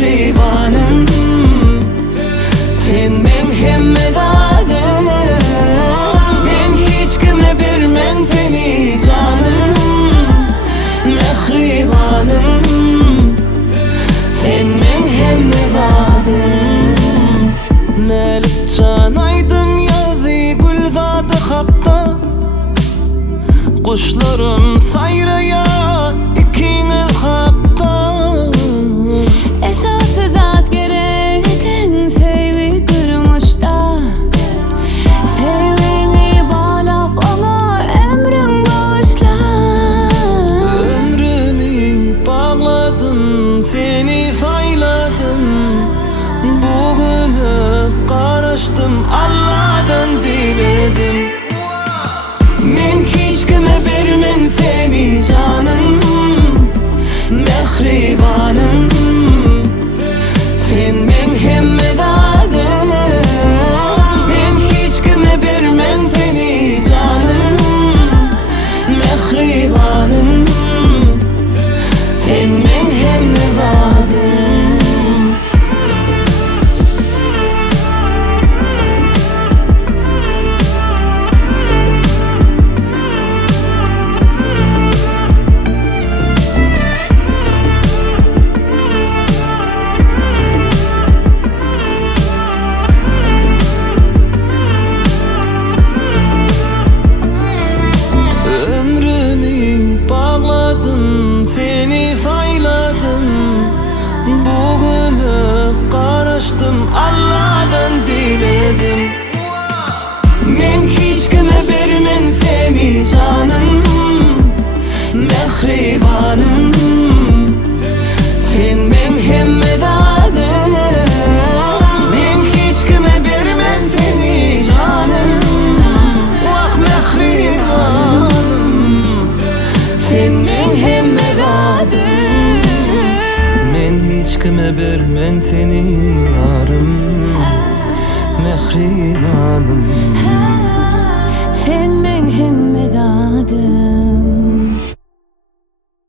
mehribanım. Sen men hemmedadım. Men hiç kime bermen seni canım. Mehribanım. Sen men hemmedadım. Melik canaydım yazı gülzade hakta. Kuşlarım sayraya ikiniz hapta. Esası zat gereken sevgi kırmışta. Sevgini bağlap ona ömrün bağışla. Ömrümü bağladım, seni sayladım. Bugünü karıştım, Allah'tan diledim. Men hiç kime bermen seni canım. Mehribanım. Sen men hemmedadım. Men hiç kime bermen seni canım. Mehribanım. Sen men hemmedadım. Seni sayladım. Bugünü karıştım, Allah'tan diledim. Men hiç kime bermen seni canım. Mehribanım. Sen men hemmedadım. Men hiç kime bermen seni canım. Vah mehribanım. Sen men hemmedadım. Men hiç kime bermen seni yarım. Mehribanım. Sen men hemmedadım.